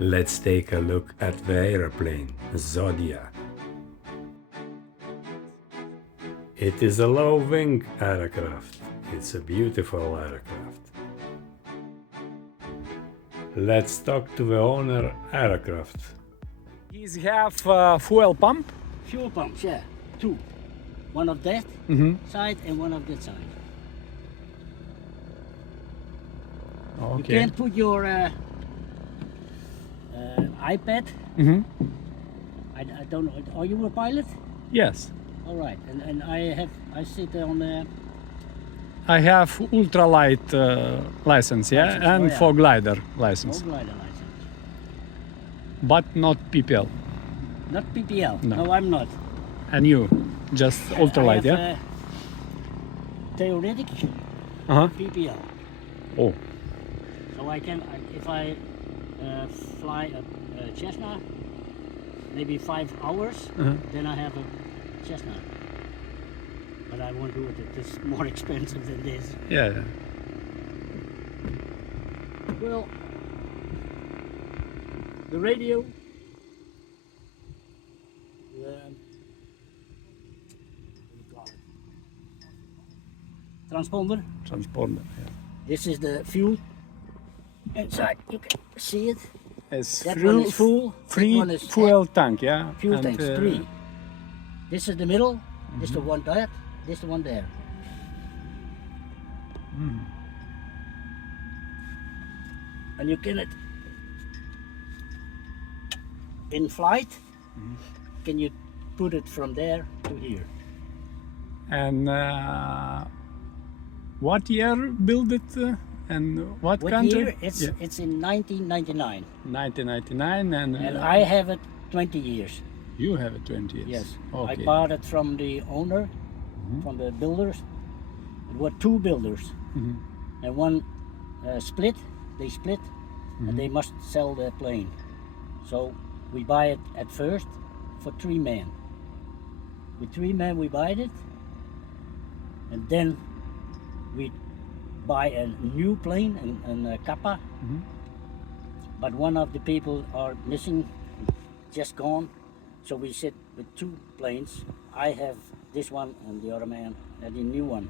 Let's take a look at the airplane, Zodiac. It is a low-wing aircraft. It's a beautiful aircraft. Let's talk to the owner aircraft. These have fuel pump. Fuel pumps, yeah, two. One of that side and one of that side. Okay. You can put your iPad. I don't know. Are you a pilot? Yes. All right. And I sit on the. I have ultralight license, yeah, License, and yeah. for glider license, glider license. but not PPL. Not PPL. No. No, I'm not. And you, just ultralight, I have, yeah. Theoretic PPL. Oh, So I can, if I fly a Cessna, maybe 5 hours, then I have a Cessna. But I won't do it. It's more expensive than this. yeah. Well, the radio, what do you call it? Transponder. Transponder. Yeah. This is the fuel. Inside, you can see it. It's That one is full. That free one is fuel tank, yeah. fuel and, tanks, 3. This is the middle. This is the one there. This is the one there. And you can in flight. Can you put it from there to here? And what year built it? And what country? Year? It's in 1999, 1999, and I have it 20 years. You have it 20 years. Yes, Okay. I bought it from the owner, from the builders. It were 2 builders, and one split. They split, and they must sell the plane. So we buy it at first for 3 men. With 3 men we buy it, and then we buy a new plane and a Kappa. But one of the people are missing, just gone. So we sit with 2 planes. I have this one and the other man and the new one.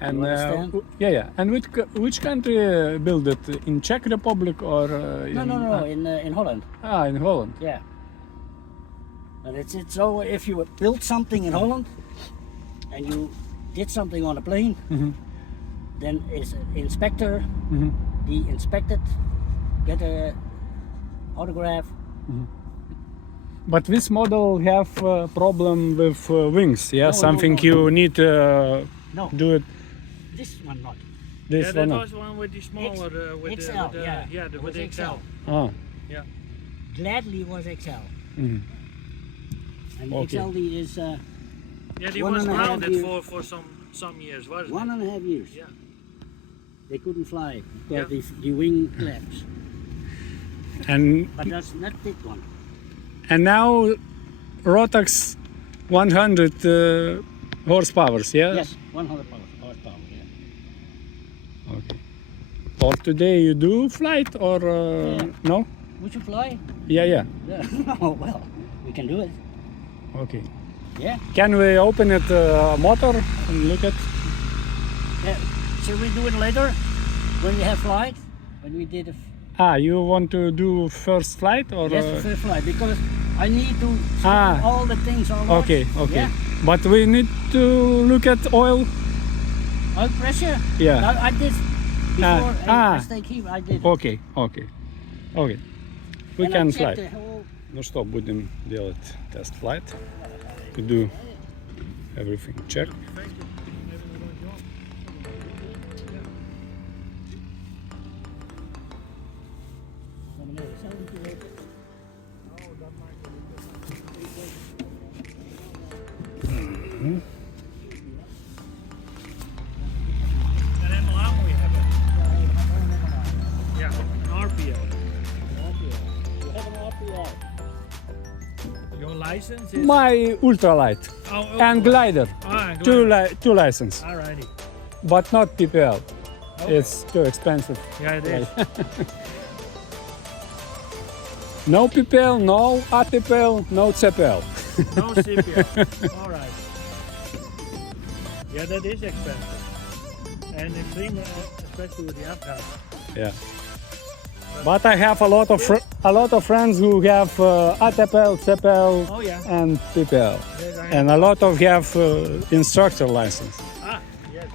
And You understand? yeah. And which country built it? In Czech Republic or No, in Holland. in Holland. Yeah. And it's so if you built something in Holland and you did something on a plane, then it's an inspector. The inspected get a autograph. But this model have problem with wings. Yeah, No, something no. you need No, do it. this one not. This Yeah, one. that not. was one with the smaller, with XL, the, yeah. It with was the XL. Ah, Yeah. Gladly was XL. mhm. And Okay. XL is Yeah, he 1.5 was grounded years. for some years, wasn't 1.5 years. Yeah. They couldn't fly because Yeah. the wing collapsed. And But that's not this one. now Rotax 100 horsepower. Yeah. Yes, 100 horsepower. Yeah. Okay. For today you do flight or Yeah. no? Would you fly? Yeah. Yeah. Oh well, we can do it. Okay. Yeah. Can we open it motor and look at? Yeah. Shall we do it later when we have flight? When we did You want to do first flight or? yes, the first flight because I need to see Ah. all the things on board. Okay. Yeah. But we need to look at oil. Oil pressure. Yeah. I did before Ah. I stay here. I did. Okay. We And can I fly. checked the whole. Ну что, будем делать тест flight. To do everything check. En MLA moet je hebben. Ja, een RPO. You have an RPO. Your license is... My ultralight Oh, and glider. Ah, glad. Two license, Alrighty. but not PPL. Okay. It's too expensive. Yeah, it is. No pipel, no atipel, no cepel. No CPL. All right. Yeah, that is expensive. And extreme, especially with the Afghans. Yeah. But I have a lot of friends who have atipel, cepel, Oh yeah. and pipel, Yes, I have. and a lot of have instructor license. Ah, yes.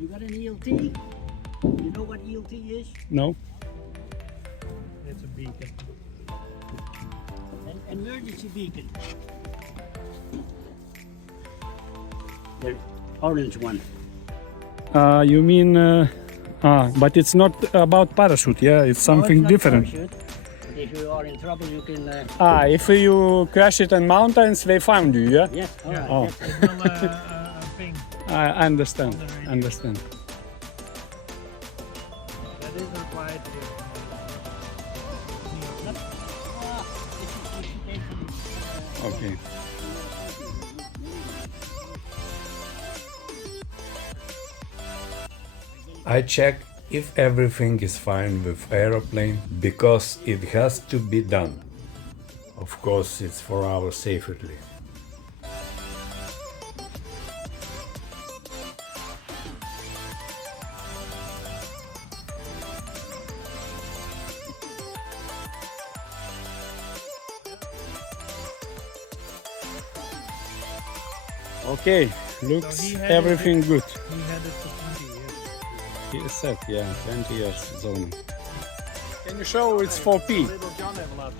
You got an ELT? You know what ELT is? No. It's a beacon. An emergency beacon. The orange one. You mean? But it's not about parachute. Yeah, it's something No, it's not different. parachute. But if you are in trouble, you can. If you crash it in mountains, they found you. Yeah. Yes, all right. Oh. Yes. It's not a thing. I understand. Understand. That is required here. Okay. I check if everything is fine with aeroplane because it has to be done. Of course, it's for our safety. Okay. Looks So he had everything good. He had it for 20 years. He is set. Yeah, 20 years zone. Can you show it's 4P? Little John have a lot.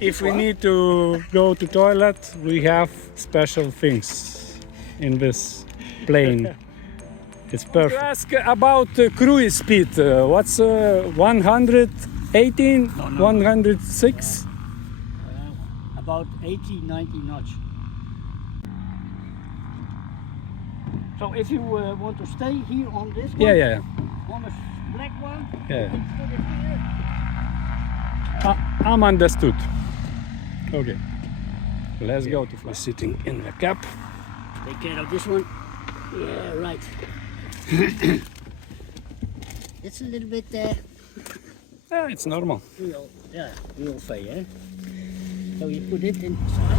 If we need to go to toilet, we have special things in this plane. It's perfect. You ask about cruise speed. What's 118, No, no. 106? About 80, 90 knots. So if you want to stay here on this one, Yeah. on the black one, Yeah. put it here. I'm understood. Okay. Let's go to fly. Sitting in the cab. Take care of this one. Yeah, right. It's a little bit Yeah, it's normal. real fay, eh? So you put it inside.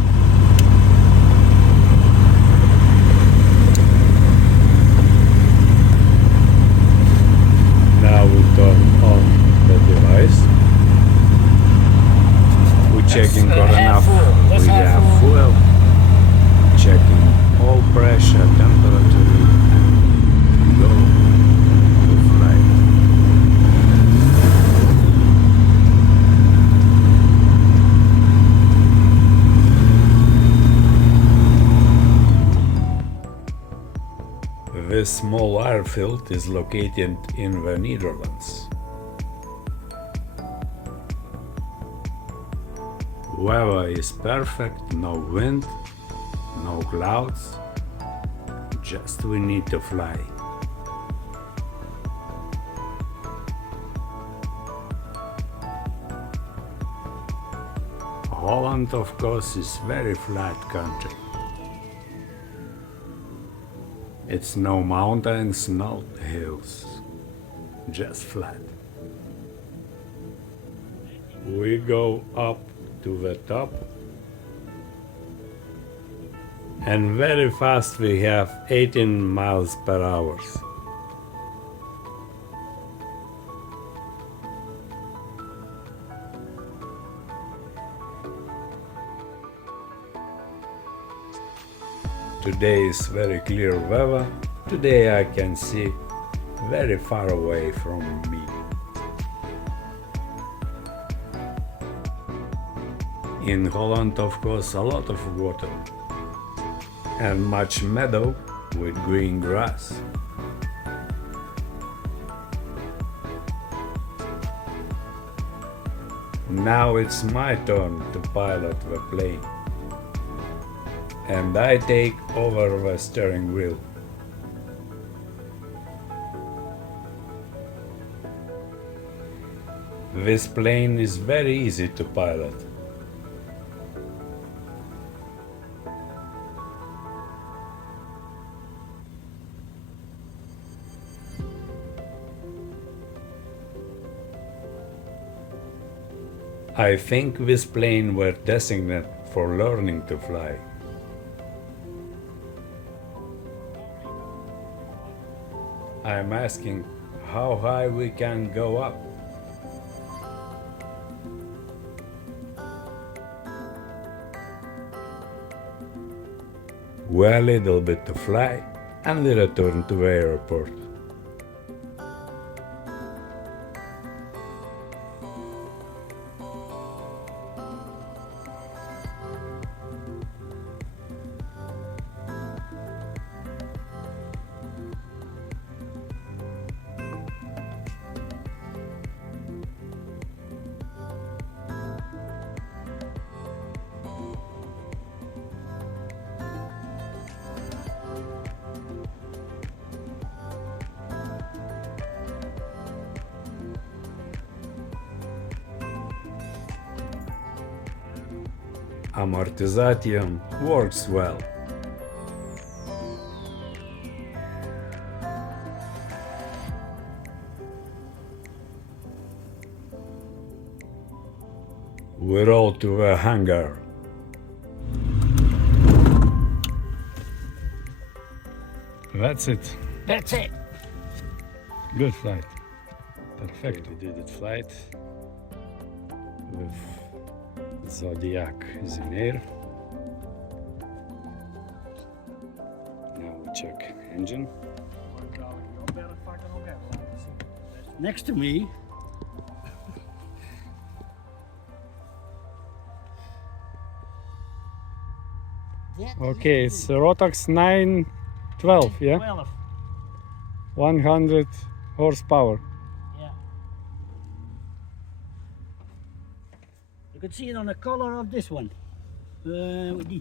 Now we turn on the device. We're checking for enough. We have fuel. Checking all pressure, temperature, and go to flight. This small airfield is located in the Netherlands. Weather is perfect, no wind, no clouds, just we need to fly. Holland, of course, is very flat country. It's no mountains, no hills, just flat. We go up to the top, and very fast we have 18 miles per hour. Today is very clear weather. Today I can see very far away from me. In Holland, of course, a lot of water and much meadow with green grass. Now it's my turn to pilot the plane, and I take over the steering wheel. This plane is very easy to pilot. I think this plane were designated for learning to fly. I'm asking how high we can go up. We're a little bit to fly and we return to the airport. Amortization works well. We roll to the hangar. That's it. That's it. Good flight. Perfect. We did it flight with Zodiac CH. Now we check engine. Next to me, Okay, it's Rotax 912, yeah? 12. 100 horsepower. Yeah. You can see it on the color of this one. Die.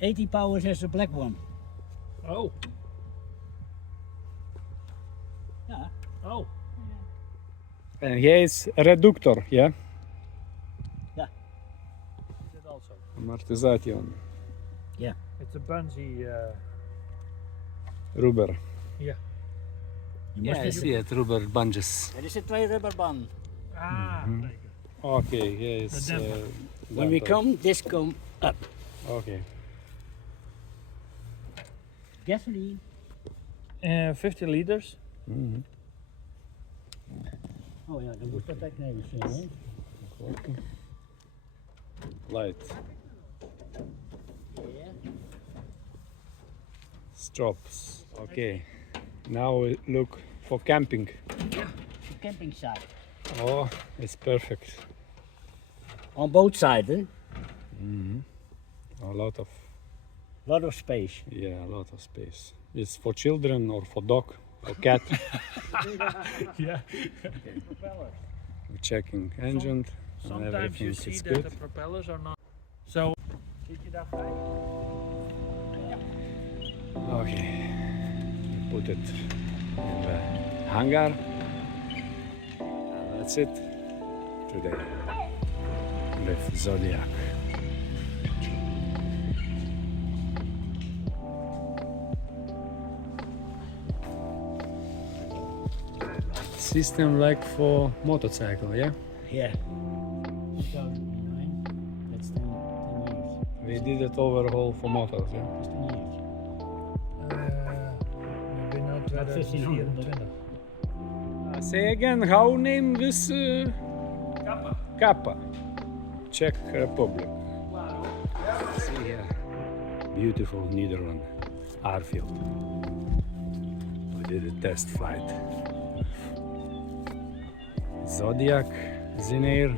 80 powers has the black one. Oh. Yeah. Oh. And here is reductor, yeah? Yeah. Is it also? Amortization. Yeah. It's a bungee. Rubber. Yeah. You Yeah, must I have- see it, rubber bungees. Er is een twee rubberband. Ah. Zeker. Okay, here is The damper. When we damper. come, this come up. Okay. Gasoline. 50 liters. Oh ja, dan moet dat ook nemen. Hè? Light. Yeah. Strops. Okay. Now we look for camping. The camping site. Oh, it's perfect. On both sides, eh? A lot of, Lot of space. yeah, a lot of space. It's for children or for dog, for cat. Yeah. We're checking engine and Sometimes everything you see is that good. the propellers are not. So. Zit je daar vrij? Okay. We put it in the hangar. And that's it today with Zodiac. System like for motorcycle, yeah? Yeah. 2009. That's 10 years. We did it overhaul for motors, yeah? That's 10 years. We zijn nu About 1500. Say again, how name this? Kappa. Czech Republic. See here. Beautiful Netherlands airfield. We did a test flight. Zodiac CH. And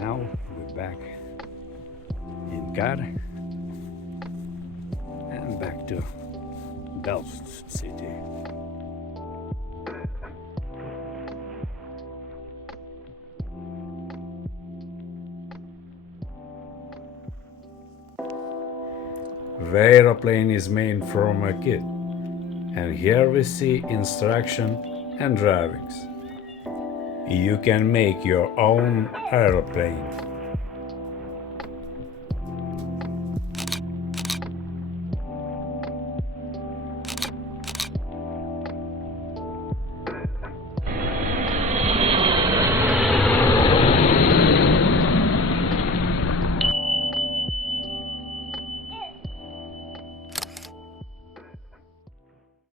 now we're back in car and back to Delft city. The aeroplane is made from a kit, and here we see instruction and drawings. You can make your own aeroplane.